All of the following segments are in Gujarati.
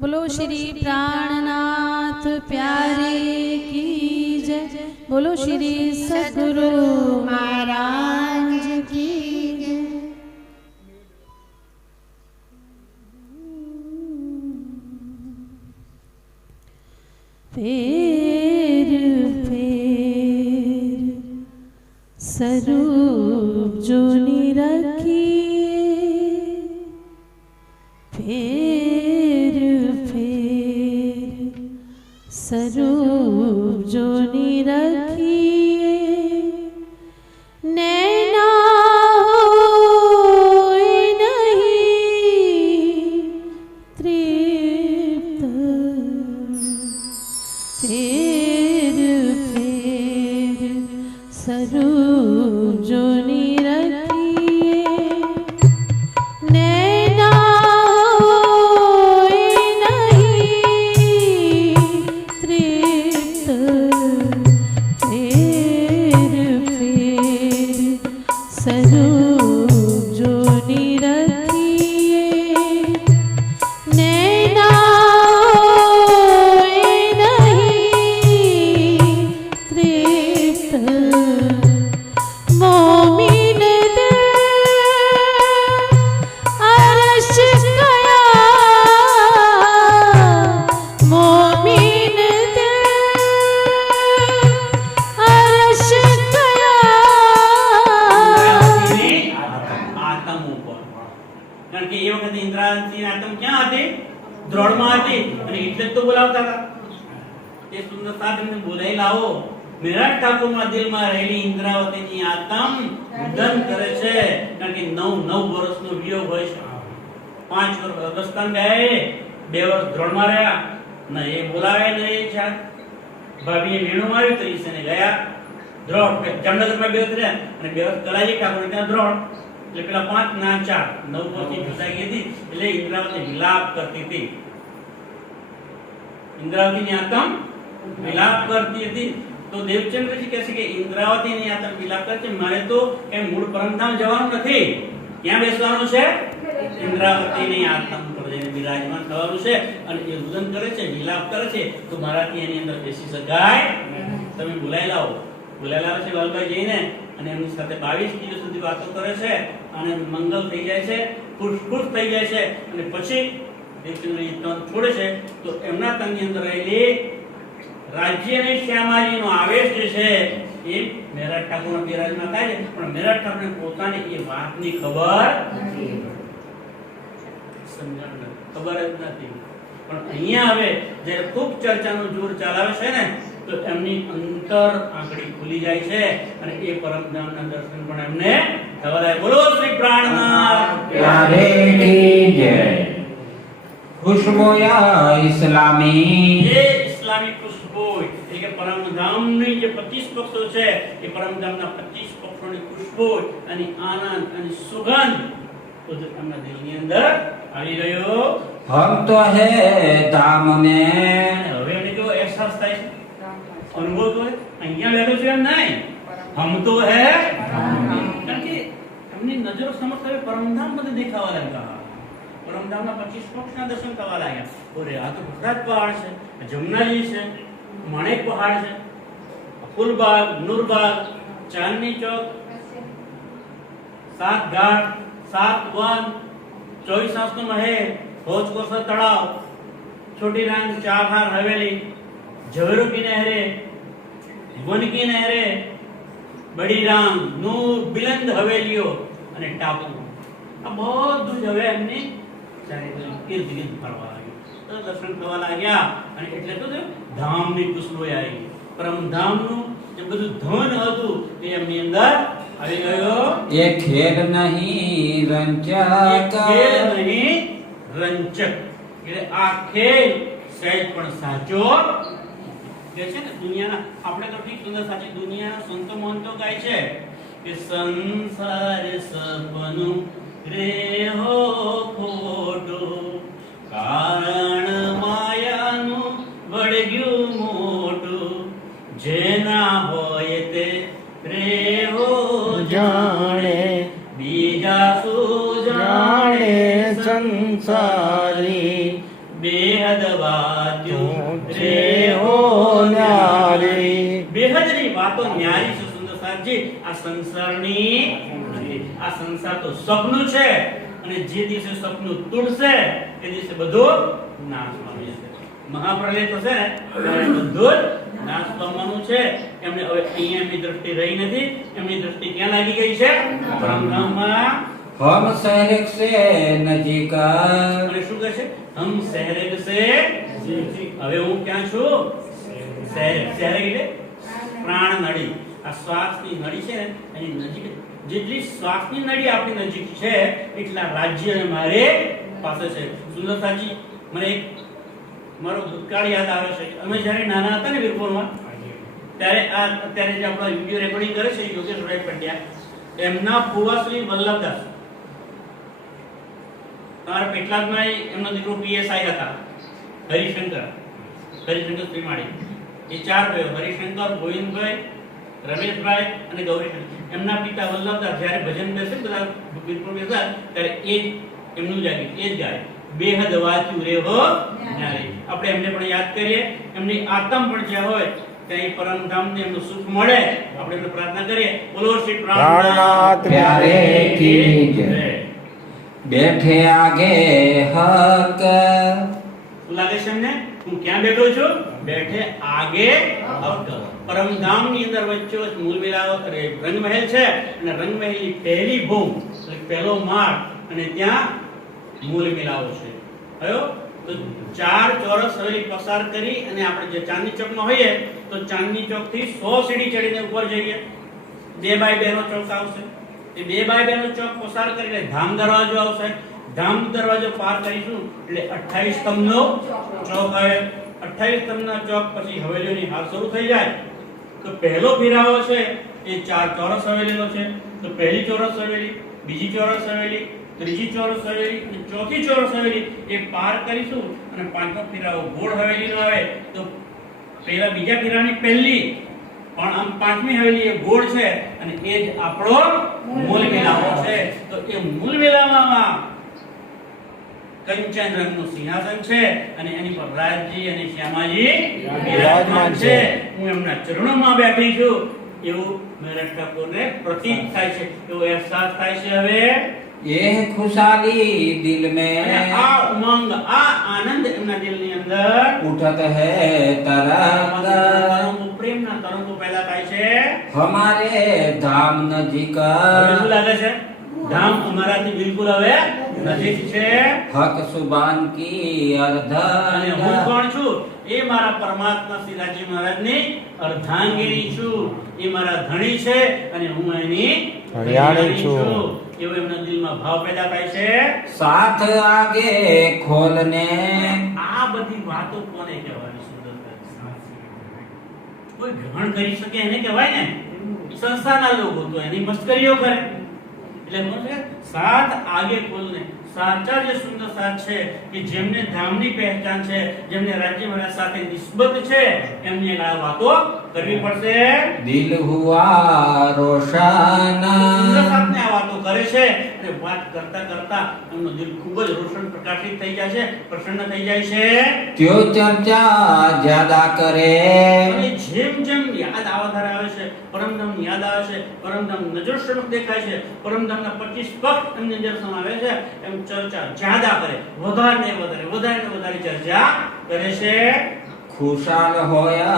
बोलो श्री प्राणनाथ प्यारे की जय। बोलो श्री सद्गुरु महाराज की जय। फेर फेर स्वरूप जो निरखिए, फेर फेर स्वरूप जो निरखिए, नैना होए नहीं तृप्त, फेर फेर स्वरूप जो निरखिए, नैना होए नहीं तृप्त, फेर फेर स्वरूप जो निरखिए, नैना होए नहीं तृप्त, मोमिन दिल अर्श गया, मोमिन दिल अर्श गया। આતમ ઉપર કારણ કે એ વખતે ઇન્દ્રાની આતમ ક્યાં હતી? દ્રોણમાં હતી અને એટલે જ તો બોલાવતા હતા. એ સુંદર સાધનને બોલાવી લાવો. મેરા ઠાકોરના દિલમાં રહેલી ઇન્દ્રાવતીની આતમ ઉદન કરે છે કારણ કે 9 વર્ષનો વિયોગ હોય છે. 5 વર્ષ અગસ્ત્યાન ગયા, 2 વર્ષ દ્રોણમાં રહ્યા ને એ બોલાવે ને એ છે ભાભીએ મેણું માર્યું તો ઈસને ગયા દ્રોણ જામનગરમાં 2 વર્ષ રહ્યા અને 2 વર્ષ કલાજી ઠાકોર ત્યાં દ્રોણ એટલે પેલા 5 ના 4 9 વર્ષની જુસાઈ ગઈ હતી એટલે ઇન્દ્રાવતી વિલાપ કરતી હતી. ઇન્દ્રાવતીની આતમ વિલાપ કરતી હતી તો દેવચંદ્રજી કહે છે કે ઇન્દ્રાવતીની આતમ વિલાપ કરે છે, મારે તો કે મૂળ પરમધામ જવાનું નથી, ક્યાં બેસવાનું છે? ઇન્દ્રાવતીની આતમ પર જઈને બિરાજમાન થવાનું છે અને એ રુદન કરે છે, વિલાપ કરે છે તો મારાથી એની અંદર બેસી શકાય. તમે બોલાઈ લાવો છે વાલભાઈ જઈને અને એમની સાથે 22 દિવસ સુધી વાતો કરે છે અને મંગલ થઈ જાય છે, ખુશ થઈ જાય છે અને પછી દેવચંદ્રજી તન છોડે છે તો એમના તનની અંદર રહેલી રાજ્યની શ્યામાજીનો આવેશ જે છે એ મેરા ઠાકોરના બિરાજમાં થાય છે પણ મેરા ઠાકોરને પોતાને એ વાતની ખબર ખબર જ નથી. પણ અહીંયા હવે જ્યારે ખૂબ ચર્ચાનું જોર ચાલાવે છે ને તો એમની અંતર આંગળી ખુલી જાય છે અને એ પરમધામના દર્શન પણ એમને થવા લાગે. બોલો શ્રી પ્રાણનાથ प्यारे की जय। खुशबोया इस्लामी ये इस्लामी खुशबू એટલે કે પરમધામની જે 25 પક્ષો છે એ પરમધામના 25 પક્ષોની ખુશ્બુ અને આનંદ અને સુગંધ તો એમના દિલની અંદર આવી ગયો. हम तो है धाम में, હવે એને જો અહેસાસ થાય છે, અનુભવ તો અહીંયા બેઠો છે એમ નહીં, હમ તો હે કારણ કે એમની નજરો સમક્ષ હવે પરમધામ બધે દેખાવા લાગ્યા. પરમધામના 25 પક્ષના દર્શન થવા લાગ્યા. ઓરે આ તો ગુજરાત પહાડ છે, જમનાજી છે, માણેક પહાડ છે, ફૂલબાગ, નૂરબાગ, ચાંદની ચોક, 7 ઘાટ, 7 વન, 24 આંસનો મહેલ, ભોજકોસર તળાવ, छोटी रंग, चारधार हवेली, झवेरों की नहरें, वन की नहरें, बड़ी राम, नूर, बिलंद हवेलियों અને ટાપુ આ બધું જ હવે એમની ચારે બાજુ ઇર્દ-ગિર્દ ફરવા લાગ્યું. તો દર્શન થવા લાગ્યા અને એટલે તો ધામની ખુશ્બુ આવી. પરમધામનું જે બધું ધન હતું એ એમની અંદર આવી ગયો. ये खेल नहीं रंचक, ખેલ નહીં રંચક એટલે આ ખેલ સહેજ પણ સાચો કે છે ને દુનિયાના આપણે તો ઠીક સુંદર સાચી દુનિયાના સંતો મહંતો ગાય છે કે સંસાર સપનું રે હો ખોટો કારણ માયાનું વળગ્યું મોટું જેના હોય તે રે હો જાણે બીજા શું જાણે સંસારી બેહદ વાત્યું રે હો ન્યારી. બેહદની વાતો ન્યારી છે સુંદર સાહેબજી. આ સંસારની આ સંસાર તો સપનું છે અને જે દિવસે સપનું તૂટશે એ દિવસે બધું નાશ પામી જશે. મહાપ્રલય થશે ને ત્યારે બધું જ નાશ પામવાનું છે. એમને હવે અહીંયા એમની દ્રષ્ટિ રહી નથી. એમની દ્રષ્ટિ ક્યાં લાગી ગઈ છે? પરમધામમાં. हम सहरिक से नजीक અને શું કહે છે? હમ સહેરેગ સે. હવે હું ક્યાં છું? સહેરેગ. સહેરેગ એટલે પ્રાણ નળી. આ શ્વાસની નળી છે ને એની નજીક. જેટલી શ્વાસની નળી આપણી નજીક છે એટલા રાજ્ય અને મારે પાસે છે. સુંદરતાજી, મને એક મારો ભૂતકાળ યાદ આવે છે. અમે જ્યારે નાના હતા ને વીરપુરમાં, ત્યારે આ અત્યારે જે આપણો વિડિયો રેકોર્ડિંગ કરે છે યોગેશભાઈ પંડ્યા, એમના ફુવા શ્રી વલ્લભદાસ, તમારા પેટલાદમાં એમનો દીકરો પીએસઆઈ હતા, હરિશંકર શ્રીમાળી. એ ચાર ભાઈઓ, હરિશંકર, ગોવિંદભાઈ, રમેશભાઈ અને ગૌરીશંકર. એમના પિતા વલ્લભદાસ જ્યારે ભજન બેસે બધા વીરપુર બેસતા ત્યારે એ જ એમનું જાગ્યું, એ જ ગાય બેહદ વાત્યું રે હો ન્યારી. આપણે એમને પણ યાદ કરીએ. એમની આત્મ પણ જ્યાં હોય ત્યાં પરમધામને એમનું સુખ મળે. આપણે એમને પ્રાર્થના કરીએ. બોલો શ્રી પ્રાણનાથ प्यारे की जय। बैठे आगे हक શું લાગે છે એમને? હું ક્યાં બેઠો છું? બેઠે આગે હક. પરમધામની અંદર વચ્ચોવચ્ચ મૂલ મિલાવત રંગમહેલ છે અને રંગમહેલની પહેલી ભૂમ એટલે પહેલો માળ અને ત્યાં મૂલ મિલાવો છે. કયો? તો 4 ચોરસ હવેલી પસાર કરી અને આપણે જે ચાંદની ચોકમાં હોઈએ તો ચાંદની ચોક થી 100 સીડી ચડીને ઉપર જઈએ. 2x2 નો ચોક આવશે. એ 2x2 નો ચોક પસાર કરીને ધામ દરવાજો આવશે. ધામ દરવાજો પાર કરીશું એટલે 28 સ્તંભનો ચોક આવે. 28 સ્તંભના ચોક પછી હવેલીઓની હાર શરૂ થઈ જાય. તો પહેલો ફેરાવો છે એ 4 ચોરસ હવેલીનો છે. તો પહેલી ચોરસ હવેલી, બીજી ચોરસ હવેલી, ત્રીજી ચોરસ હવેલી અને ચોથી ચોરસ હવેલી એ પાર કરીશું અને પાંચમો ફેરાવો ગોળ હવેલીનો આવે. તો પહેલા બીજા ફેરાની પહેલી પણ આમ પાંચમી હવેલી એ ગોળ છે અને એ જ આપણો મૂલ મિલાવો છે. તો એ મૂલ મિલાવામાં કંચન રંગનું સિંહાસન છે અને એની પર રાજજી અને શ્યામાજી બિરાજમાન છે. હું એમના ચરણોમાં બેઠી છું એવું મેરા ઠાકોરને પ્રતીત થાય છે, એવો અહેસાસ થાય છે. હવે ये खुशहाली दिल में આ ઉમંગ, આ આનંદ એમના દિલની અંદર उठत है तरंग તરંગો, પ્રેમના તરંગો પેદા થાય છે. हमारे धाम नजीक હવે શું લાગે છે? ધામ અમારાથી બિલકુલ હવે નજીક છે. हक सुबान की અને હું अर्धंग કોણ છું? એ મારા પરમાત્મા શ્રી રાજી મહારાજની અર્ધાંગિની છું. એ મારા ધણી છે અને હું એની હરિયાણી છું. એવો એમના દિલમાં ભાવ પેદા થાય છે. साथ आगे खोलने આ બધી વાતો કોને કહેવાની? સુંદરતા કોઈ ગ્રહણ કરી શકે એને કહેવાય ને. સંસ્થાના લોકો તો એની મસ્કરીઓ કરે. એટલે કોણ છે? સાથ આગે ખોલને. સાચા જે સુંદર સાથ છે કે જેમને ધામની પહેચાન છે, જેમને રાજ્ય મહારાજ સાથે નિસ્બત છે, એમને આ વાતો કરવી પડશે. दिल हुआ रोशन સુંદર સાથને આ વાતો કરે છે અને વાત કરતા કરતા એમનું દિલ ખૂબ જ રોશન પ્રકાશિત થઈ જાય છે, પ્રસન્ન થઈ જાય છે. त्यो चर्चा ज्यादा करे અને જેમ જેમ યાદ આવતા આવે છે, પરમધામ યાદ આવે છે, પરમધામ નજર સમક્ષ દેખાય છે, પરમધામના 25 પક્ષ એમની નજર સામે આવે છે, એમ ચર્ચા જ્યાદા કરે, વધારે વધારે ચર્ચા કરે છે. खुशाल होया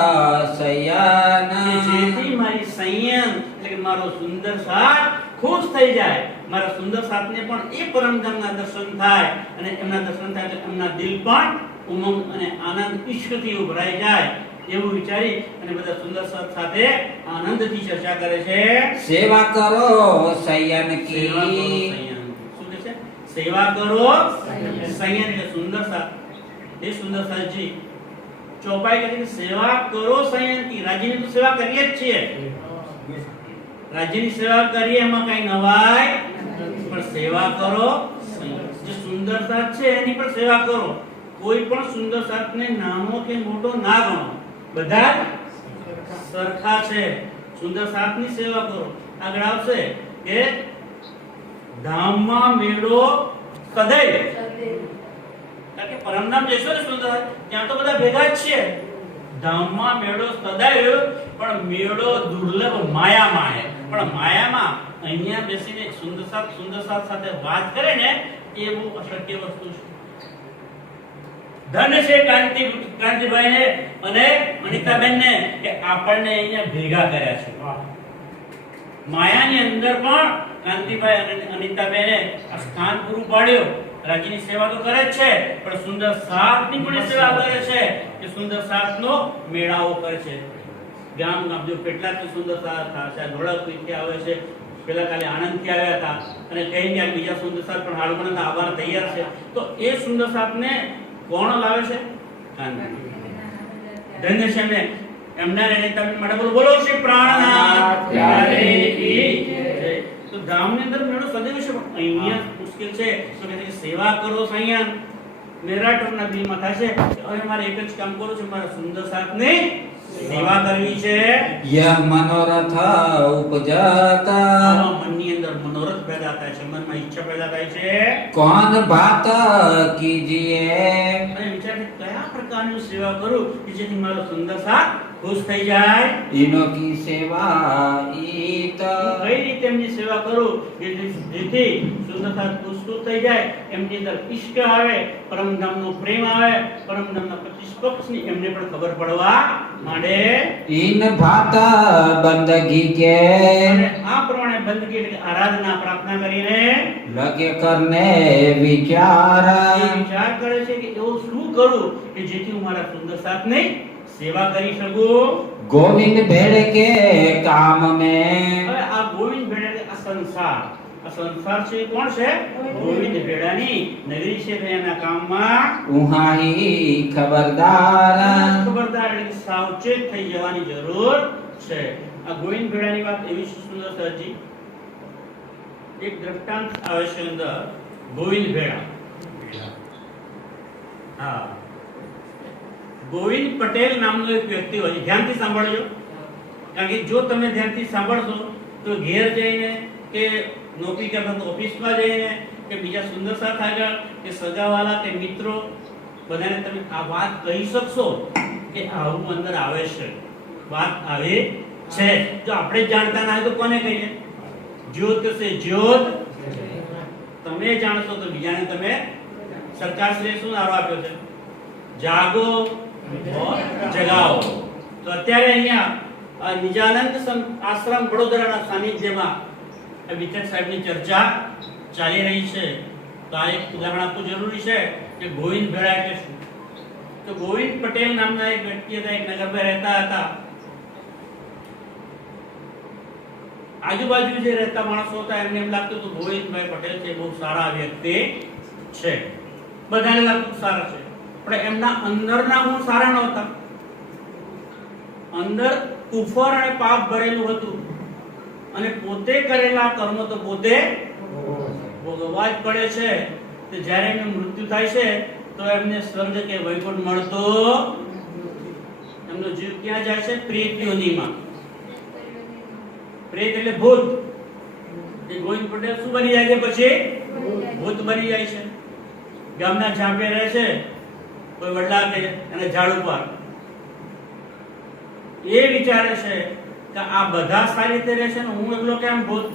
सयान કે જેથી મારી સંયમ એટલે કે મારો સુંદર સાથ ખુશ થઈ જાય. મારા સુંદર સાથને પણ એ પરમધામના દર્શન થાય અને એમના દર્શન થાય એટલે એમના દિલ પણ ઉમંગ અને આનંદ ઈશ્વરથી ઉભરાઈ જાય એવું વિચારી અને બધા સુંદર સાથ સાથે આનંદથી ચર્ચા કરે છે. सेवा करो सयन સેવા કરો की સંયમ. શું કહે છે? સેવા કરો સંયમ એટલે સુંદર સાથ. એ સુંદર સાથજી ચોપાઈ કહે છે કે સેવા કરો સંયમ કી. રાજ્યની તો સેવા કરીએ જ છીએ, રાજ્યની સેવા કરીએ એમાં કઈ નવાઈ પણ સેવા કરો સંયમ. જે સુંદર સાથ છે એની પણ સેવા કરો. કોઈ પણ સુંદર સાથને નાનો કે મોટો ના ગણો, બધા જ સરખા છે. સુંદર સાથની સેવા કરો. આગળ આવશે કે ધામમાં મેળો સદૈવ કારણ કે પરમધામ જશો ને સુંદર ત્યાં તો બધા ભેગા જ છે. ધામમાં મેળો સદાય, પણ મેળો દુર્લભ માયામાં છે. પણ માયામાં અહીંયા બેસીને સુંદર સાથે વાત કરે ને એ બહુ અશક્ય વસ્તુ છે. ધન્ય છે કાંતિભાઈ ને અને અનિતાબેન ને કે આપણને અહીંયા ભેગા કર્યા છે. માયાની અંદર પણ કાંતિભાઈ અને અનિતાબેને આ સ્થાન પૂરું પાડ્યું. રાજ્યની સેવા તો કરે જ છે, પણ સુંદર સાતની પણ સેવા કરે છે કે સુંદર સાતનો મેળાવો કરે છે. ગામ જો કેટલાક સુંદર સાત છે, ધોળકથી આવે છે, પેલા કાલે આણંદથી આવ્યા હતા અને કહી કે બીજા સુંદર સાત પણ હાલમાં આવવા તૈયાર છે. તો એ સુંદર સાતને કોણ લાવે છે? ધન્ય છે એમને. એમના અનિતાબેન માટે બોલો શ્રી પ્રાણનાથ પ્યારે કી જય. તો ધામની અંદર મેળો સદૈવ છે, પણ અહીંયા મુશ્કેલ છે. તો કે સેવા કરો સાઈયા મેરાટોના દિલમાં થાય છે હવે મારે એક જ કામ કરું છું, મારા સુંદર સાથની સેવા કરવી છે. યહ મનોરથ ઉપજાતા મનની અંદર મનોરથ પેદા થાય છે, મનમાં ઈચ્છા પેદા થાય છે. કોન બાત કીજીએ અને વિચાર કે કયા પ્રકારની સેવા કરું કે જેથી મારો સુંદર સાથ ખુશ થઈ જાય. ઇનો કી સેવા ઈત કઈ રીતે એમની સેવા કરું કે જેથી સુંદર સાથ ખુશ થઈ જાય, એમની અંદર ઈશ્ક આવે, પરમધામનો પ્રેમ આવે, પરમધામના 25 પક્ષની એમને પણ ખબર પડવા માંડે. ઇન ભાત બંદગી કે અને આ પ્રમાણે બંદગી એટલે આરાધના પ્રાર્થના કરીને લગે કરને વિચાર વિચાર કરે છે કે એવું શું કરું કે જેથી હું મારા સુંદર સાથની સેવા કરી શકું. ગોવિંદ ભેળ કે કામ में હવે આ ગોવિંદ ભેડા એટલે આ સંસાર છે. કોણ છે? ગોવિંદ ભેડાની નગરી છે. એના કામમાં ઉહાઈ ખબરદાર એટલે સાવચેત થઈ જવાની જરૂર છે. આ ગોવિંદ ભેડાની વાત એવી સુંદર સહજી એક દ્રષ્ટાંત આવે છે અંદર. ગોવિંદ ભેડા, હા, ગોવિંદ પટેલ નામનો એક વ્યક્તિ હોય. ધ્યાનથી સાંભળજો, કારણ કે જો તમે ધ્યાનથી સાંભળશો તો ઘેર જઈને કે નોકરી કરતા તો ઓફિસમાં જઈને કે બીજા સુંદર સાથ આગળ કે સગાવાલા કે મિત્રો બધાને તમે આ વાત કહી શકશો કે આવું અંદર આવે છે, વાત આવે છે. જો આપણે જ જાણતા ના હોય તો કોને કહીએ? જ્યોત સે જ્યોત, તમે જાણશો તો બીજાને તમે. સરકારશ્રીએ શું નારો આપ્યો છે? જાગો જગાઓ. તો અત્યારે અહીંયા નિજાનંદ આશ્રમ વડોદરાના સાનિધ્યમાં વિચક સાહેબની ચર્ચા ચાલી રહી છે. તો આ એક ઉદાહરણ આપવું જરૂરી છે કે ગોવિંદ ભેડા એટલે શું. તો ગોવિંદ પટેલ નામના એક વ્યક્તિ હતા, એક નગરમાં રહેતા હતા. આજુબાજુ જે રહેતા માણસો હતા એમને એમ લાગતું હતું ગોવિંદભાઈ પટેલ છે બહુ સારા વ્યક્તિ છે, બધાને લાગતું સારા છે, પણ એમના અંદરના ગુણ સારા નહોતા. અંદર કુફર અને પાપ ભરેલું હતું અને પોતે કરેલા કર્મો તો પોતે ભોગવવા જ પડે છે. તો જ્યારે એમનું મૃત્યુ થાય છે તો એમને સ્વર્ગ કે વૈકુંઠ મળતો, એમનો જીવ ક્યાં જાય છે? પ્રેત યોનિમાં. પ્રેત એટલે ભૂત. એ ગોવિંદ પટેલ શું બની જાય છે? પછી ભૂત બની જાય છે. ગામના ઝાંપે રહે છે, કોઈ વડલા કે અને ઝાડ ઉપર એ વિચારે છે કે આ બધા સારી રીતે રહેશે ને હું એકલો કેમ ભૂત.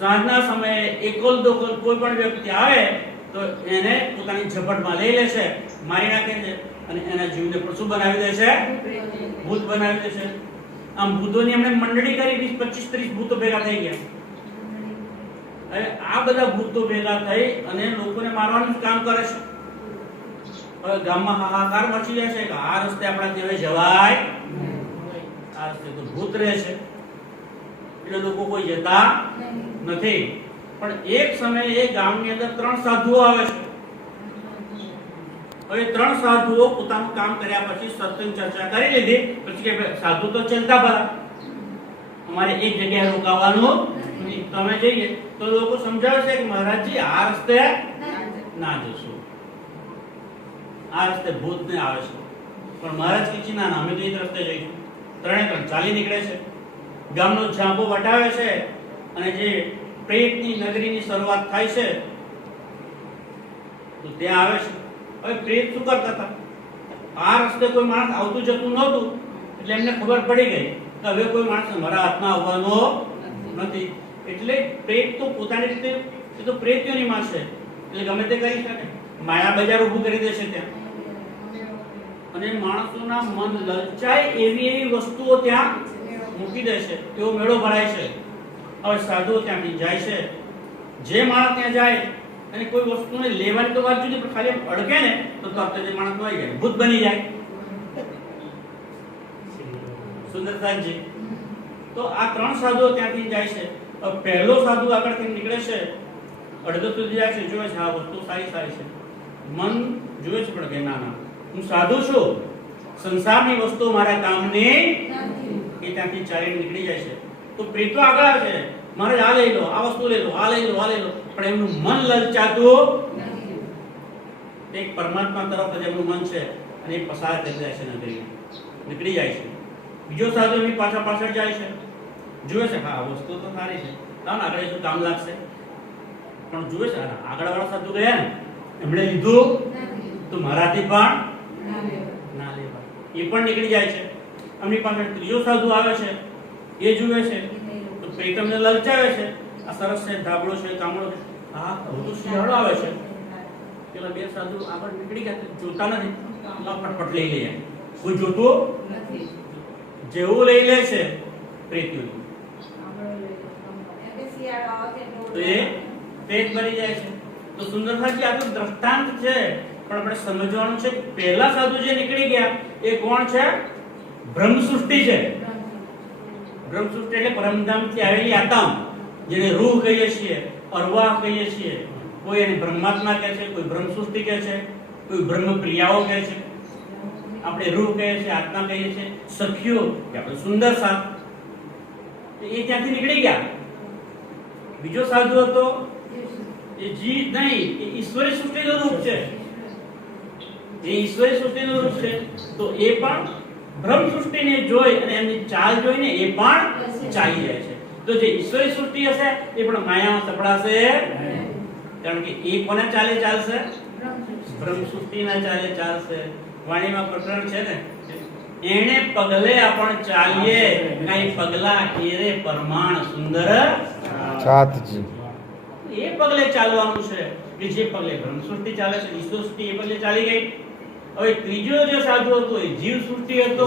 સાંજના સમયે એકલ દોકલ કોઈ પણ વ્યક્તિ આવે તો એને પોતાની ઝપટમાં લઈ લે છે, મારી નાખે છે અને એના જીવને પણ શું બનાવી દે છે? ભૂત બનાવી દે છે. આમ ભૂતોની એમણે મંડળી કરી, 20, 25, 30 ભૂતો ભેગા થઈ ગયા. હવે આ બધા ભૂતો ભેગા થઈ અને લોકોને મારવાનું કામ કરે છે. હવે ગામમાં હાહાકાર મચી જાય છે કે આ રસ્તે આપણા કહેવાય જવાય, આ રસ્તે તો ભૂત રહે છે એટલે લોકો કોઈ જતા નથી. પણ એક સમયે એ ગામની અંદર 3 સાધુઓ આવે છે. હવે 3 સાધુઓ પોતાનું કામ કર્યા પછી સત્સંગ ચર્ચા કરી લીધી. પછી કે સાધુ તો ચલતા ભલા, અમારે એક જગ્યાએ રોકાવાનું તમે જઈએ તો લોકો સમજાવે છે કે મહારાજજી આ રસ્તે ના જશો, આ રસ્તે ભૂત ને આવે છે. પણ મહારાજ કહે છે ના ના અમે તો એ રસ્તે જઈશું. 3 ચાલી નીકળે છે, ગામનો ઝાંપો વટાવે છે અને જે પ્રેતની નગરીની શરૂઆત થાય છે તો ત્યાં આવે છે. હવે પ્રેત શું કરતા હતા? આ રસ્તે કોઈ માણસ આવતું જતું નહોતું એટલે એમને ખબર પડી ગઈ કે હવે કોઈ માણસ મારા હાથમાં આવવાનો નથી. એટલે પ્રેત તો પોતાની રીતે, એ તો પ્રેત્યોની માં છે એટલે ગમે તે કરી શકે. માયા બજાર ઊભું કરી દેશે ત્યાં, અને માણસોના મન લલચાય એવી વસ્તુઓ ત્યાં મૂકી દેશે, એવો મેળો ભરાય છે. હવે સાધુઓ ત્યાંથી જાય છે. જે માણસ ત્યાં જાય અને કોઈ વસ્તુને લેવાની તો વાત જુદી, પણ ખાલી આમ અડકે ને તો તરત જ માણસ નો આવી જાય, ભૂત બની જાય. સુંદરતાજી તો આ ત્રણ સાધુઓ ત્યાંથી જાય છે. પહેલો સાધુ આગળથી નીકળે છે, અડધો સુધી જાય છે, જોવે છે આ વસ્તુ સારી છે. મન જોવે છે પણ કે ના ના, હું સાધુ છું, સંસારની વસ્તુ મારા કામની, એ ત્યાંથી ચાલીને નીકળી જાય છે. તો પ્રેતો આગળ આવે છે, મારે આ લઈ લો, આ વસ્તુ લઈ લો, આ લઈ લો, આ લઈ લો, પણ એમનું મન લલચાતું એક પરમાત્મા તરફ જ એમનું મન છે અને એ પસાર થઈ જાય છે, નગરી નીકળી જાય છે. બીજો સાધુ એની પાછળ જાય છે, જુએ છે હા વસ્તુ તો સારી છે, ના આગળ શું કામ લાગશે, પણ જુએ છે આગળ વાળા સાધુ ગયા ને એમણે લીધું તો મારાથી પણ ના લેવા, એ પણ નીકળી જાય છે. એમની પાછળ ત્રીજો સાધુ આવે છે, એ જુએ છે તો પ્રેતમને લલચાવે છે, આ સરસ છે, ધાબળો છે, કામળો છે, હા તો શિયાળો આવે છે. પેલા બે સાધુ આગળ નીકળી ગયા, જોતા નથી, ફટફટ લઈ લે. કોઈ જોતું નથી, જેવું લઈ લે છે પ્રેત્યું તો એ પેટ ભરી જાય છે. તો સુંદરતાજી આ તો દ્રષ્ટાંત છે, પણ આપણે સમજવાનું છે પહેલા સાધુ જે નીકળી ગયા એ કોણ છે? બ્રહ્મ સૃષ્ટિ છે. બ્રહ્મ સૃષ્ટિ એટલે પરમધામથી આવેલી આત્મા, જેને રૂહ કહીએ છીએ, અરવાહ કહીએ છીએ. કોઈ એને બ્રહ્માત્મા કહે છે, કોઈ બ્રહ્મ સૃષ્ટિ કહે છે, કોઈ બ્રહ્મ પ્રિયાઓ કહે છે. આપણે રૂહ કહીએ છીએ, આત્મા કહીએ છીએ, સખીઓ કે આપણે સુંદર સાથ. એ ત્યાંથી નીકળી ગયા. બીજો સાધુ હતો એ જીવ નહીં, એ ઈશ્વરી સૃષ્ટિનું રૂપ છે, એ ઈશ્વરી સૃષ્ટિનું રૂપ છે. તો એ પણ બ્રહ્મ સૃષ્ટિને જોઈ અને એમની ચાલ જોઈને એ પણ ચાલી જાય છે. તો જે ઈશ્વરી સૃષ્ટિ હશે એ પણ માયામાં સપડાશે, કારણ કે એ કોના ચાલે ચાલશે? બ્રહ્મ સૃષ્ટિના ચાલે ચાલશે. વાણીમાં પ્રકરણ છે ને, એને પગલે આપણ ચાલીએ, કઈ પગલા કેરે પરમાણ સુંદર સાતજી. એ પગલે ચાલવાનું છે કે જે પગલે બ્રહ્મ સૃષ્ટિ ચાલે છે, ઈશ્વર સૃષ્ટિ એ પગલે ચાલી ગઈ. હવે ત્રીજો જે સાધુ હતો એ જીવ સૃષ્ટિ હતો,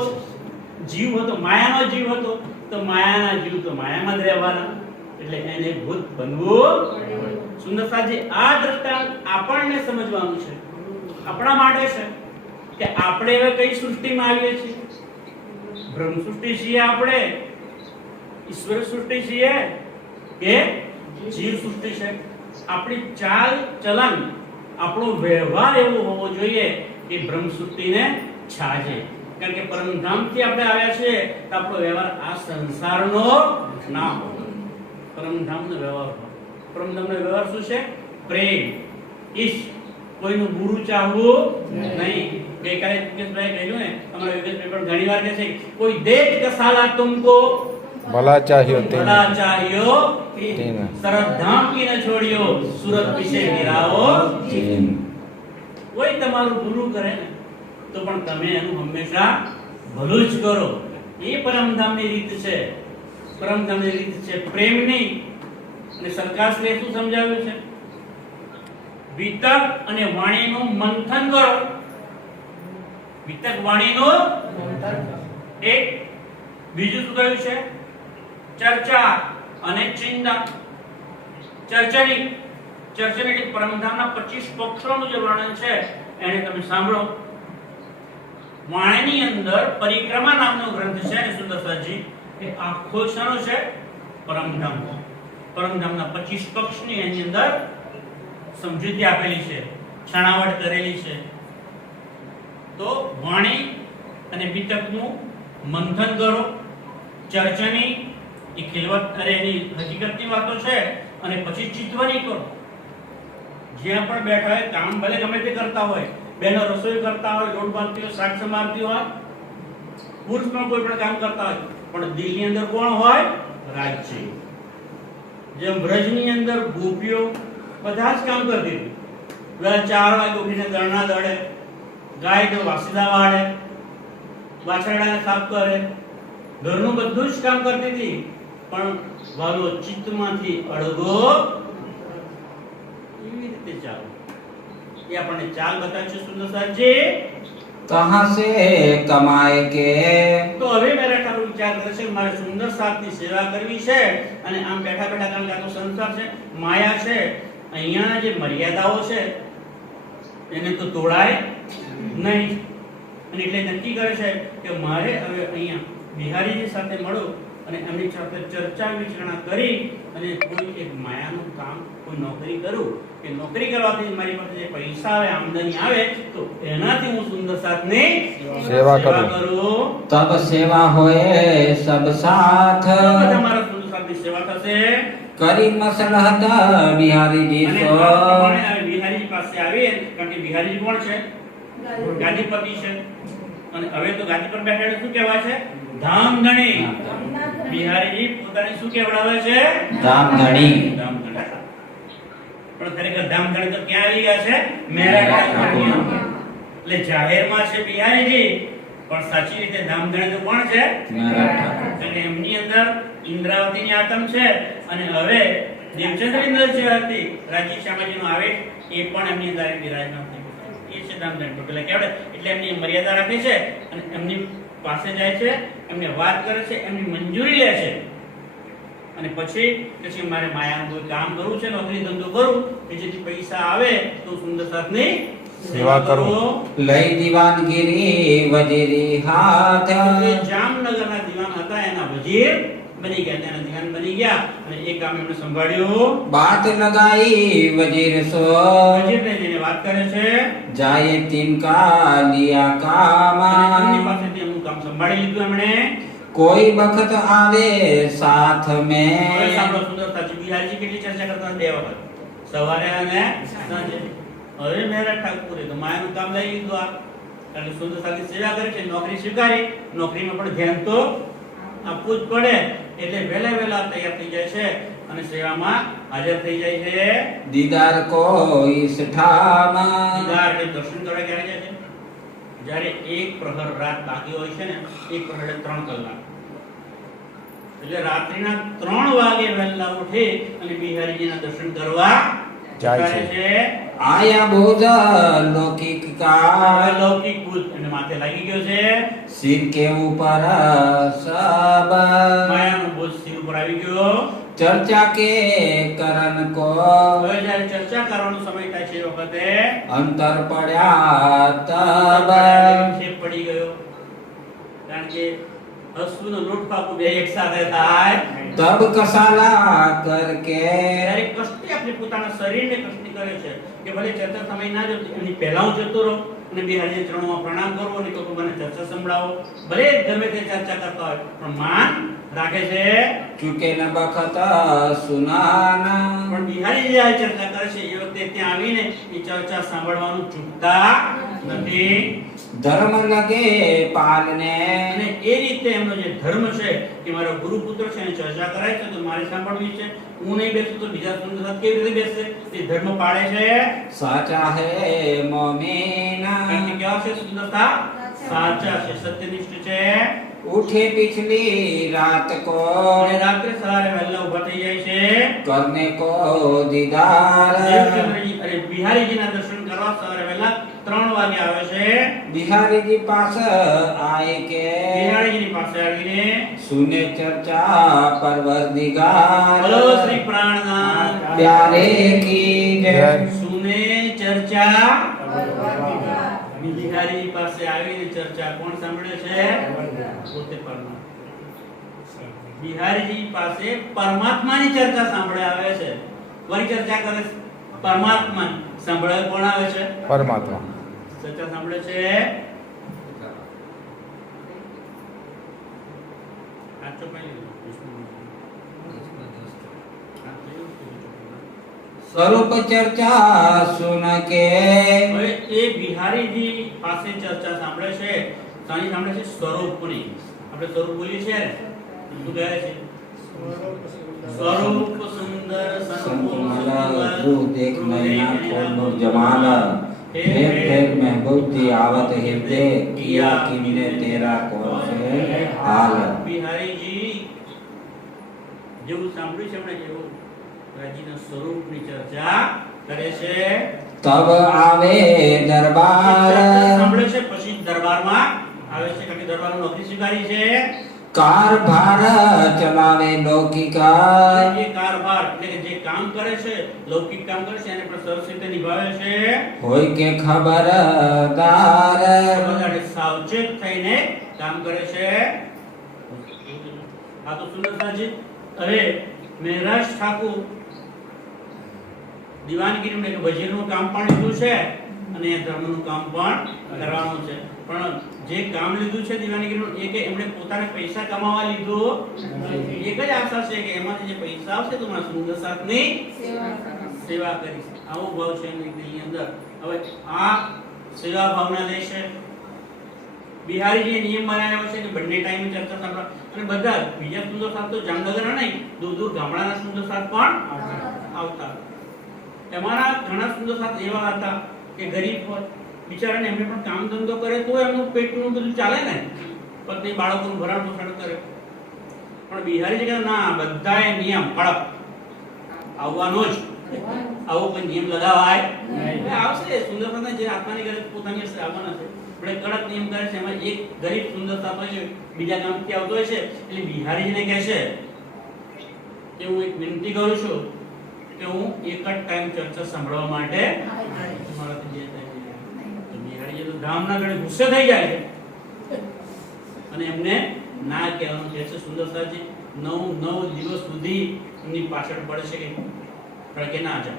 જીવ હતો, માયાનો જીવ હતો. તો માયાના જીવ તો માયામાં જ રહેવાના, એટલે એને ભૂત બનવું. સુંદરતાજી આ દ્રષ્ટાંત આપણને સમજવાનું છે, આપણા માટે છે કે આપણે હવે કઈ સૃષ્ટિમાં આવીએ છીએ? બ્રહ્મ સૃષ્ટિ છીએ આપણે, ઈશ્વર સૃષ્ટિ છીએ કે જીવ સૃષ્ટિ છે? આપણી ચાલ ચલન, આપણો વ્યવહાર એવો હોવો જોઈએ કે બ્રહ્મ સૃષ્ટિને છાજે. કારણ કે પરમધામથી આપણે આવ્યા છીએ તો આપણો વ્યવહાર આ સંસારનો ના હોય, પરમધામનો વ્યવહાર હોય. પરમધામનો વ્યવહાર શું છે? પ્રેમ, ઈશ, કોઈનું બુરું ચાહવું નહીં. ગઈકાલે યોગેશભાઈ કહ્યું ને, અમારા યોગેશભાઈ પણ ઘણીવાર કહે છે કોઈ દેખ કસાલા તુમકો ભલા ચાહ્યો ભલા ચાહ્યો તેના સરધામ કી ન છોડ્યો સુરત વિશે ગિરાવો. જીન. કોઈ તમારું બુરું કરે ને તો પણ તમે એનું હંમેશા ભલું જ કરો. એ પરમધામની રીત છે, પરમધામની રીત છે પ્રેમની. અને સરકારશ્રીએ શું સમજાવ્યું છે? વિતક અને વાણીનું મંથન કરો. વિતક વાણીનું એક. બીજું શું કહ્યું છે? ચર્ચા અને ચિંતન. ચર્ચની પરમધામના 25 પક્ષોનું જે વર્ણન છે એને તમે સાંભળો. વાણીની અંદર પરિક્રમા નામનો ગ્રંથ છે ને સુંદરસાજી, એ આખો શાનો છે? પરમધામ. પરમધામના 25 પક્ષની એની અંદર સમજૂતી આપેલી છે, છણાવટ કરેલી છે. તો વાણી અને વિતકનું મંથન કરો. ચર્ચની એ ખિલવત અરે એની હકીકતની વાતો છે, અને પછી ચિંતવણી કરો. જ્યાં પણ બેઠા હોય, કામ ભલે ગમે તે કરતા હોય, બહેનો રસોઈ કરતા હોય, લોટ બાંધતી હોય, શાક સમારતી હોય, પુરુષ પણ કોઈ પણ કામ કરતા હોય, પણ દિલની અંદર કોણ હોય? રાજ્ય. જેમ બ્રજની અંદર ગોપીઓ બધા જ કામ કરતી હતી, વેલા 4 વાગે ઉઠીને દળના દળે, ગાય તો વાસીદા વાળે, વાછરડાને સાફ કરે, ઘરનું બધું જ કામ કરતી હતી, પણ વાલો ચિત્તમાંથી અળગો એવી રીતે ચાલ. એ આપણને ચાલ બતાવે છે સુંદર સાહેબજી. कहाँ से कमाए के તો હવે મેરા ઠાકોર વિચાર કરે છે કે મારે સુંદર સાપની સેવા કરવી છે, અને આમ બેઠા બેઠા કારણ કે આ તો સંસાર છે, માયા છે, અહીંયા જે મર્યાદાઓ છે એને તો તોડાય નહીં. અને એટલે નક્કી કરે છે કે મારે હવે અહીંયા બિહારીજી સાથે મળું અને એમની સાથે ચર્ચા વિચારણા કરી અને કોઈ એક માયાનું કામ, કોઈ નોકરી કરું, કે નોકરી કરવાથી મારી પાસે જે પૈસા આવે, આમદની આવે, તો એનાથી હું સુંદર સાથની સેવા કરું. तब सेवा होए सब साथ તો બધા મારા સુંદર સાથની સેવા થશે. करी मसलहत बिहारी जी અને सो આ પ્રમાણે હવે બિહારીજી પાસે આવી, કારણ કે બિહારીજી કોણ છે? ગાદીપતિ છે. અને હવે તો ગાદી પર બેઠેલો શું કહેવાય છે? ધામધણી. બિહારીજી પોતાને શું કહેવડાવે છે? धामधनी ધામધણી. પણ ખરેખર ધામધણી તો ક્યાં આવી ગયા છે? મેરા ઠાકોર. એટલે જાહેરમાં છે બિહારીજી, પણ સાચી રીતે ધામધણી તો કોણ છે? मेरा ठाकुर અને એમની અંદર ઇન્દ્રાવતીની આત્મ છે. અને હવે દેવચંદ્ર ઇન્દ્ર જે હતી, રાજી શ્યામાજીનો આવેશ, એ પણ એમની અંદર બિરાજમાન થઈ ગયો. એ છે ધામધણી. તો પેલા કહેવાય એટલે એમની મર્યાદા રાખે છે અને એમની પાસે જાય છે, એમને વાત કરે છે, એમની મંજૂરી લે છે. અને પછી મારે માયાનું કોઈ કામ કરવું છે, નોકરી ધંધો કરું, કે જેથી પૈસા આવે તો સુંદર સાથની સેવા કરું. लई दीवानगिरी वजीरी हाथ એ જામનગરના દીવાન હતા, એના વજીર બની ગયા, તેના દીવાન બની ગયા અને એ કામ એમણે સંભાળ્યું. बात लगाई वजीर सो વજીરને જઈને વાત કરે છે जाए तिनका लिया काम અને એમની પાસેથી એમનું કામ સંભાળી લીધું એમણે. कोई बखत आवे साथ હવે में સાંભળો સુંદર સાચી બિહારીજી કેટલી ચર્ચા કરતા હતા? 2 વખત, સવારે અને સાંજે. હવે મેરા ઠાકુરે તો માયાનું કામ લઈ લીધું. આ કારણ કે સુંદર સાચી સેવા કરી છે, નોકરી સ્વીકારી, નોકરીમાં પણ ધ્યાન તો આપવું જ પડે. એટલે વહેલા વહેલા તૈયાર થઈ જાય છે અને સેવામાં હાજર થઈ જાય છે. दीदार को इस ठाम દીદાર એટલે દર્શન કરવા ક્યારે જાય છે? જ્યારે એક પ્રહર રાત બાકી હોય છે ને, એક પ્રહર એટલે 3 કલાક, એટલે રાત્રિના 3 વાગે વહેલા ઉઠે અને બિહારીજીના દર્શન કરવા જાય છે. છે. आया बोझ लौकिक હવે का લૌકિક ભૂત એને માથે લાગી ગયો છે. सिर के ऊपर सब માયાનો બોજ સિર ઉપર આવી ગયો. चर्चा के करण को હવે જ્યારે ચર્ચા કરવાનો સમય થાય છે, એ વખતે अंतर पड़ा तब છેપ પડી ગયો. કારણ કે અશ્વનો લોટ પાકું બે એક સાથે થાય तब कसाला करके ત્યારે કષ્ટી આપણે પોતાના શરીરને કષ્ટી કરે છે કે ભલે ચર્ચા સમય ના જતો, એની પહેલા હું જતો રહું અને બિહારીના ચરણોમાં પ્રણામ કરું અને કહું મને ચર્ચા સંભળાવો. ભલે ગમે તે ચર્ચા કરતા હોય પણ માન રાખે છે. चुके न बखत सुनाना પણ બિહારી જે આ ચર્ચા કરે છે, એ વખતે ત્યાં આવીને એ ચર્ચા સાંભળવાનું ચૂકતા નથી. धर्म लगे पालने અને એ રીતે એમનો જે ધર્મ છે કે મારો ગુરુપુત્ર છે અને ચર્ચા કરાય છે તો મારે સાંભળવી છે. હું નહીં બેસું તો બીજા સુંદર સાથ કેવી રીતે બેસશે? તે ધર્મ પાળે છે. साचा है मोमेना કારણ કે કેવા છે સુંદર સાથ? સાચા છે, સત્યનિષ્ઠ છે. उठे पिछली रात को અને રાત્રે સવારે વહેલા ઊભા થઈ જાય છે. करने को दीदार દેવચંદ્રજી અને બિહારીજીના દર્શન કરવા સવારે વહેલા 3 વાગે આવે છે. बिहारी जी पास आए के બિહારીજીની પાસે આવીને सुने चर्चा परवरदिगार બોલો શ્રી પ્રાણનાથ प्यारे की जय જય. સુને ચર્ચા બિહારીજી પાસે આવીને ચર્ચા કોણ સાંભળે છે? પોતે પરમાત્મા. બિહારીજી પાસે પરમાત્માની ચર્ચા સાંભળે આવે છે. કોની ચર્ચા કરે છે? પરમાત્મા. સાંભળે કોણ આવે છે? પરમાત્મા. ચર્ચા સાંભળે છે આચો પહેલી स्वरूप चर्चा सुन के હવે એ બિહારીજી પાસે ચર્ચા સાંભળે છે. સાની સાંભળે છે? સ્વરૂપની. આપણે સ્વરૂપ બોલીએ છીએ ને, શું કહે છે? स्वरूप सुंदर संतुमल रूह देख नैना खोल जमाल फेर फेर महबूब दी आवत हृदय किया किमने तेरा कौन से हाल। બિહારીજી જેવું સાંભળ્યું છે હમણાં જેવું રાજીના સ્વરૂપની ચર્ચા કરે છે तब आवे दरबार સાંભળે છે પછી દરબારમાં આવે છે કારણ કે દરબારમાં નોકરી સ્વીકારી છે कारभार चलावे लौकिका જે કારભાર એટલે કે જે કામ કરે છે લૌકિક કામ કરે છે એને પણ સરસ રીતે નિભાવે છે होय के खबरदार બધાને સાવચેત થઈને કામ કરે છે આ તો સુંદરતાજી હવે મહેરાજ ઠાકુર દીવાનગીરીનું એટલે વજીરનું કામ પણ લીધું છે અને ધર્મનું કામ પણ કરવાનું છે પણ જે કામ લીધું છે દીવાનગીરીનું એ કે એમણે પોતાને પૈસા કમાવા લીધું એક જ આશા છે કે એમાંથી જે પૈસા આવશે તો મારા સુંદર સાથની સેવા કરીશ આવો ભાવ છે એમની દિલની અંદર હવે આ સેવા ભાવના લેશે બિહારીજીએ નિયમ બનાવ્યો છે કે બંને ટાઈમે ચર્ચા સાંભળવા અને બધા બીજા સુંદર સાથ તો જામનગરના નહીં દૂર દૂર ગામડાના સુંદર સાથ પણ આવતા અમારા ઘણા સુંદર સાથ એવા હતા કે ગરીબ હોય બિચારાને એમને પણ કામ ધંધો કરે તો એમનું પેટનું બધું ચાલે ને પત્ની બાળકોનું ભરણ પોષણ કરે પણ બિહારી જગ્યા ના બધાએ નિયમ કડક આવવાનો જ આવો કોઈ નિયમ લગાવાય એટલે આવશે સુંદર સાથ જે આત્માની ગરજ પોતાની હશે આવવાના છે પણ કડક નિયમ કરે છે એમાં એક ગરીબ સુંદર સાથ હોય છે બીજા ગામથી આવતો હોય છે એટલે બિહારીજીને કહે છે કે હું એક વિનંતી કરું છું કે હું એક જ ટાઈમ ચર્ચા સાંભળવા માટે મારાથી જે થાય તો બિહારીજી તો ગામના ગણે ગુસ્સે થઈ જાય છે અને એમને ના કહેવાનું કહે છે સુંદર સાજી 9 દિવસ સુધી એમની પાછળ પડે છે કે ના જા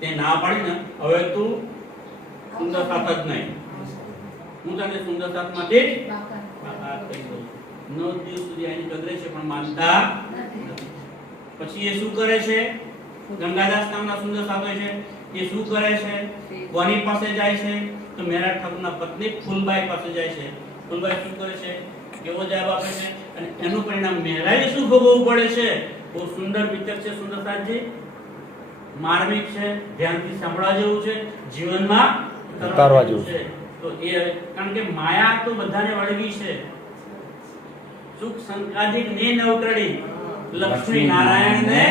તે ના પાડી ને હવે તું સુંદર સાથ જ નહીં હું તને સુંદર સાથમાંથી બાકાત કરી દઉં 9 દિવસ સુધી આની કદરે છે પણ માનતા નથી પછી એ શું કરે છે ગંગાદાસ નામના સુંદર સાથ હોય છે એ શું કરે છે કોની પાસે જાય છે તો મહેરાજ ઠાકુરના પત્ની ફૂલબાઈ પાસે જાય છે ફૂલબાઈ શું કરે છે કેવો જવાબ આપે છે અને એનું પરિણામ મહેરાજે શું ભોગવવું પડે છે બહુ સુંદર પિક્ચર છે સુંદર સાથજી માર્મિક છે ધ્યાનથી સાંભળવા જેવું છે જીવનમાં ઉતારવા જેવું છે તો એ કારણ કે માયા તો બધાને વળગી છે સુખ સંકાદિક ને નવતડી लक्ष्मी नारायण ने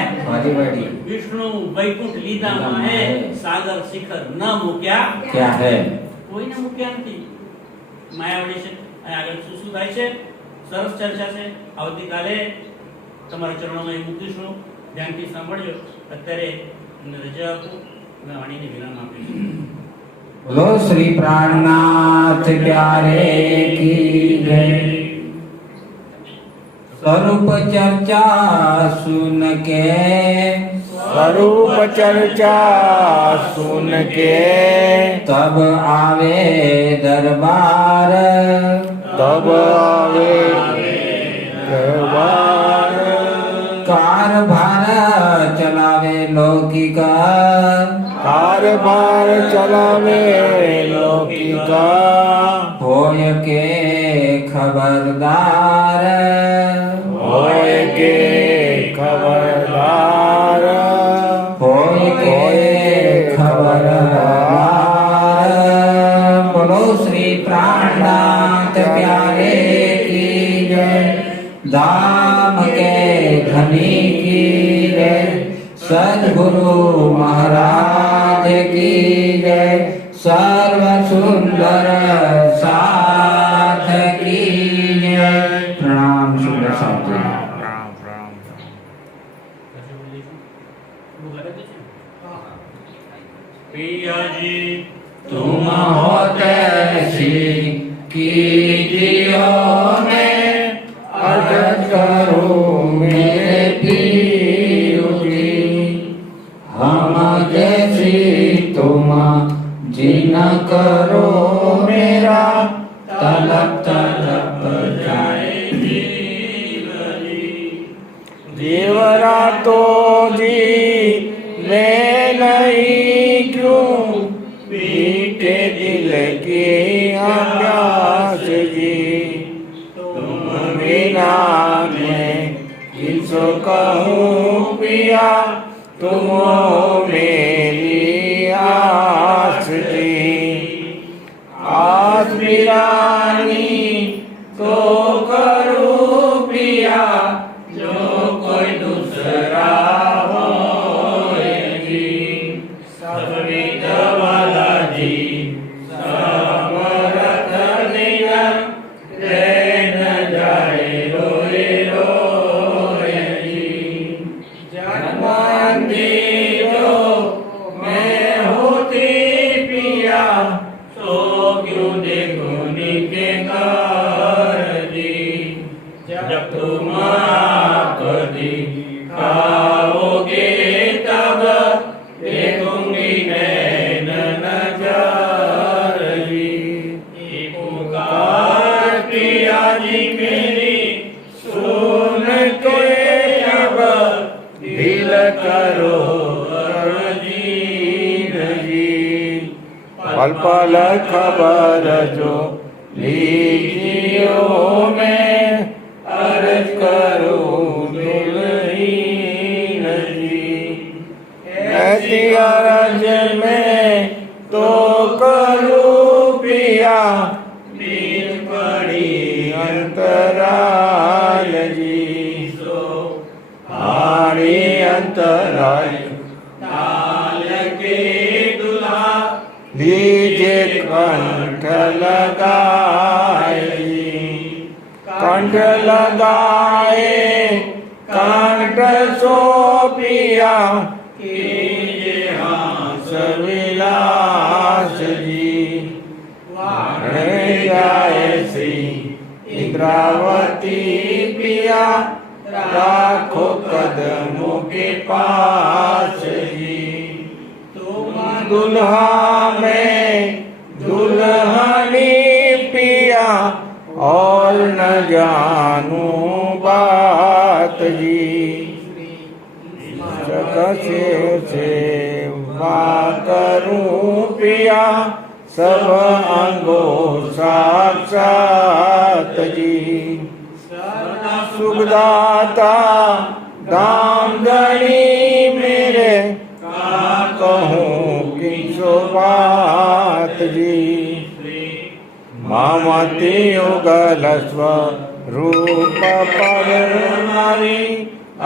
विष्णु वैकुंठ लीधा माहे सागर शिखर न मुक्या क्या है कोई न मुक्या નથી માયાવડી છે અને આગળ શું થાય છે સરસ ચર્ચા છે આવતીકાલે તમારા ચરણોમાં એ મૂકીશું ધ્યાનથી સાંભળજો અત્યારે રજા આપો અને વાણીને વિરામ આપીશું बोलो श्री प्राणनाथ प्यारे की जय। स्वरूप चर्चा सुन के स्वरूप चर्चा सुन के तब आवे दरबार तब आवे दरबार कारभार चलावे लौकिका कारभार चलावे लौकिका होय के खबरदार होय के खबरदार होय के खबरदार। बोलो श्री प्राणनाथ प्यारे की जय। धाम के धनी की जय। सद्गुरु महाराज की जय। सर्व सुंदर साथ की जय। प्रणाम सुंदर साथ जी। पियाजी तुम होते सी कीजियो मैं अर्ज करूं मेरे पीर की। हम जैसी तुम जीना करो मेरा तलब तलब जाएगी। देवरा तो जी मैं नहीं क्यों पीटे दिल की प्यास जी तुम बिना मैं किसको कहूँ पिया तुम हो मेरी आस जी। आस बिरानी तो करूं पिया जो कोई दूसरा हो जी। सब विधवाला जी समरथ नियम रे न जाए रोए रोए जी। जन्मांधी जो मैं होती पिया सो क्यों देखो निके कर जी। जब तुम आकर खाओगे तब देखूंगी नैन नजर जी। पुकार पिया जी मेरी सुन के अब दिल करो अर्जी जी। पल पल खबर जो लीजियो मैं अर्ज करूं दुल्हीन जी। ऐसी अर्ज में तो करूं पिया बीच पड़ी अंतराल जी। सो हारी अंतराल ताल के दुल्हा दीजे कंठ लगाए जी। कंठ लगाए कंठ सो पिया कीजे हास विलास जी। वाणे जाए सी इंद्रावती पिया राखो कदमों के पास जी। तुम दुल्हा में दुल्हनी पिया और न जानू बात जी। सकसे सेवा करूं पिया सब अंगो साक्षात जी। सुखदाता दाम धनी मेरे कहूँ किसो बात जी। मामती युगल स्वरूप पर मारी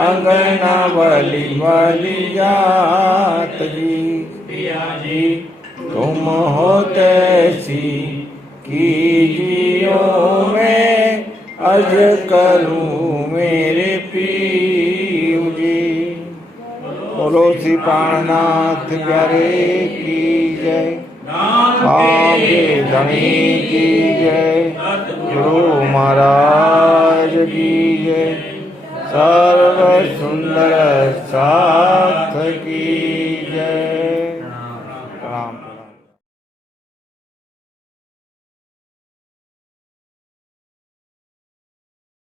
अंगना बलि बलि जात जी। पिया जी तुम हो तैसी कीजियो मैं अज करूं मेरे पीऊ जी। बोलो श्री प्राणनाथ प्यारे की जय। आगे धनी की जय। गुरु महाराज की जय। सर्व सुंदर साथ की जय।